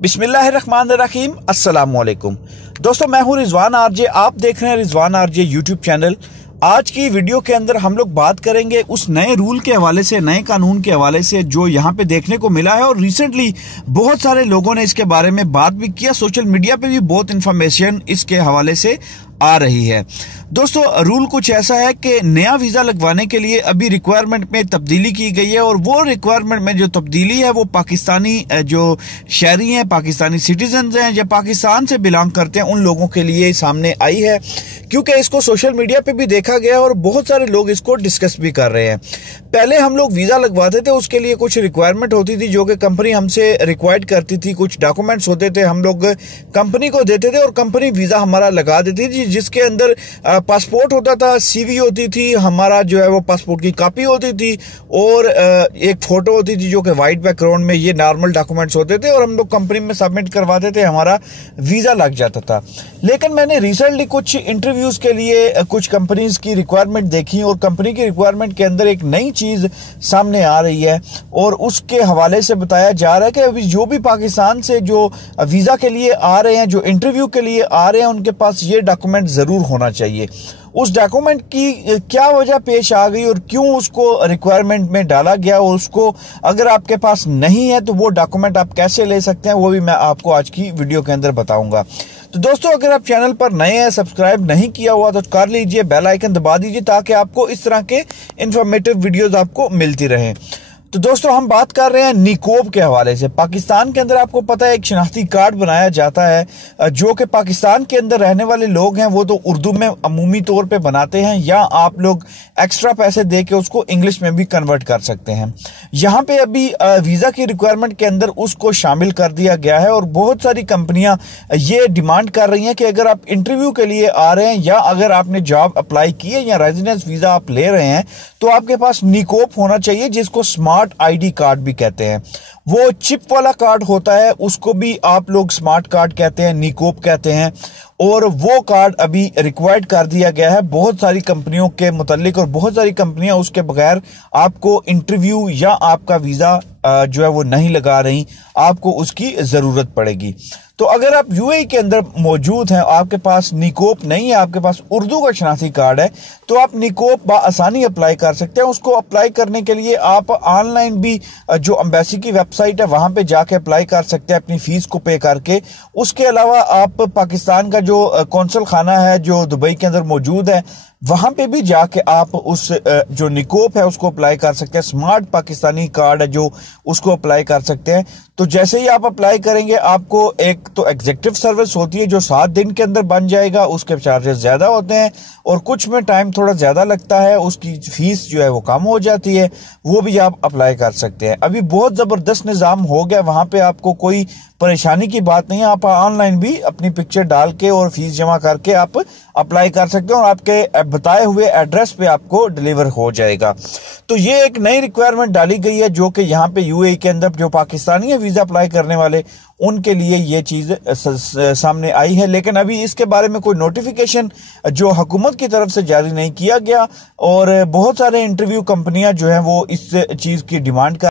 बिस्मिल्लाहिर्रहमानिर्रहीम, अस्सलाम वालेकुम। दोस्तों, मैं हूं रिजवान आरजे। आप देख रहे हैं रिजवान आरजे यूट्यूब चैनल। आज की वीडियो के अंदर हम लोग बात करेंगे उस नए रूल के हवाले से, नए कानून के हवाले से जो यहाँ पे देखने को मिला है। और रिसेंटली बहुत सारे लोगों ने इसके बारे में बात भी किया, सोशल मीडिया पे भी बहुत इंफॉर्मेशन इसके हवाले से आ रही है। दोस्तों, रूल कुछ ऐसा है कि नया वीजा लगवाने के लिए अभी रिक्वायरमेंट में तब्दीली की गई है। और वो रिक्वायरमेंट में जो तब्दीली है वो पाकिस्तानी जो शहरी हैं, पाकिस्तानी सिटीजन हैं या पाकिस्तान से बिलोंग करते हैं, उन लोगों के लिए सामने आई है। क्योंकि इसको सोशल मीडिया पे भी देखा गया और बहुत सारे लोग इसको डिस्कस भी कर रहे हैं। पहले हम लोग वीजा लगवाते थे, उसके लिए कुछ रिक्वायरमेंट होती थी जो कि कंपनी हमसे रिक्वायर्ड करती थी। कुछ डॉक्यूमेंट्स होते थे, हम लोग कंपनी को देते थे और कंपनी वीजा हमारा लगा देती थी, जिसके अंदर पासपोर्ट होता था, सीवी होती थी, हमारा जो है वो पासपोर्ट की कॉपी होती थी और एक फोटो होती थी जो कि वाइट बैकग्राउंड में। ये नॉर्मल डॉक्यूमेंट्स होते थे और हम लोग कंपनी में सबमिट करवाते थे, हमारा वीजा लग जाता था। लेकिन मैंने रिसेंटली कुछ इंटरव्यूज के लिए कुछ कंपनीज की रिक्वायरमेंट देखी और कंपनी की रिक्वायरमेंट के अंदर एक नई चीज सामने आ रही है और उसके हवाले से बताया जा रहा है कि अभी जो भी पाकिस्तान से जो वीजा के लिए आ रहे हैं, जो इंटरव्यू के लिए आ रहे हैं, उनके पास ये डॉक्यूमेंट जरूर होना चाहिए। उस डॉक्यूमेंट की क्या वजह पेश आ गई और क्यों उसको रिक्वायरमेंट में डाला गया, और उसको अगर आपके पास नहीं है तो वो डॉक्यूमेंट आप कैसे ले सकते हैं, वो भी मैं आपको आज की वीडियो के अंदर बताऊंगा। तो दोस्तों, अगर आप चैनल पर नए हैं, सब्सक्राइब नहीं किया हुआ तो कर लीजिए, बेल आइकन दबा दीजिए ताकि आपको इस तरह के इंफॉर्मेटिव वीडियोस आपको मिलती रहें। तो दोस्तों, हम बात कर रहे हैं निकोब के हवाले से। पाकिस्तान के अंदर आपको पता है एक शनाख्ती कार्ड बनाया जाता है जो कि पाकिस्तान के अंदर रहने वाले लोग हैं वो तो उर्दू में अमूमी तौर पे बनाते हैं, या आप लोग एक्स्ट्रा पैसे दे के उसको इंग्लिश में भी कन्वर्ट कर सकते हैं। यहाँ पे अभी वीजा की रिक्वायरमेंट के अंदर उसको शामिल कर दिया गया है और बहुत सारी कंपनियां ये डिमांड कर रही हैं कि अगर आप इंटरव्यू के लिए आ रहे हैं या अगर आपने जॉब अप्लाई की है या रेजिडेंस वीजा आप ले रहे हैं तो आपके पास निकोब होना चाहिए, जिसको स्मार्ट आईडी कार्ड भी कहते हैं। वो चिप वाला कार्ड होता है, उसको भी आप लोग स्मार्ट कार्ड कहते हैं, निकोब कहते हैं। और वो कार्ड अभी रिक्वायर्ड कर दिया गया है बहुत सारी कंपनियों के मुतालिक, और बहुत सारी कंपनियां उसके बगैर आपको इंटरव्यू या आपका वीजा जो है वो नहीं लगा रही, आपको उसकी जरूरत पड़ेगी। तो अगर आप यूएई के अंदर मौजूद हैं, आपके पास निकोब नहीं है, आपके पास उर्दू का शनाख्ती कार्ड है, तो आप निकोब बआसानी अप्लाई कर सकते हैं। उसको अप्लाई करने के लिए आप ऑनलाइन भी जो एम्बेसी की वेबसाइट है वहां पे जाके अप्लाई कर सकते हैं अपनी फीस को पे करके। उसके अलावा आप पाकिस्तान का जो कौंसल खाना है जो दुबई के अंदर मौजूद है, वहां पे भी जाके आप उस जो निकोब है उसको अप्लाई कर सकते हैं। स्मार्ट पाकिस्तानी कार्ड है जो, उसको अप्लाई कर सकते हैं। तो जैसे ही आप अप्लाई करेंगे, आपको एक तो एग्जीक्यूटिव सर्विस होती है जो 7 दिन के अंदर बन जाएगा, उसके चार्जेस ज्यादा होते हैं और कुछ में टाइम थोड़ा ज्यादा लगता है, उसकी फीस जो है वो कम हो जाती है, वो भी आप अप्लाई कर सकते हैं। अभी बहुत जबरदस्त निजाम हो गया, वहां पे आपको कोई परेशानी की बात नहीं है। आप ऑनलाइन भी अपनी पिक्चर डाल के और फीस जमा करके आप अप्लाई कर सकते हैं और आपके बताए हुए एड्रेस पे आपको डिलीवर हो जाएगा। तो ये एक नई रिक्वायरमेंट डाली गई है जो कि यहाँ पे यूएई के अंदर जो पाकिस्तानी है वीजा अप्लाई करने वाले, उनके लिए ये चीज सामने आई है। लेकिन अभी इसके बारे में कोई नोटिफिकेशन जो हुकूमत की तरफ से जारी नहीं किया गया और बहुत सारे इंटरव्यू कंपनियां जो है वो इस चीज की डिमांड कर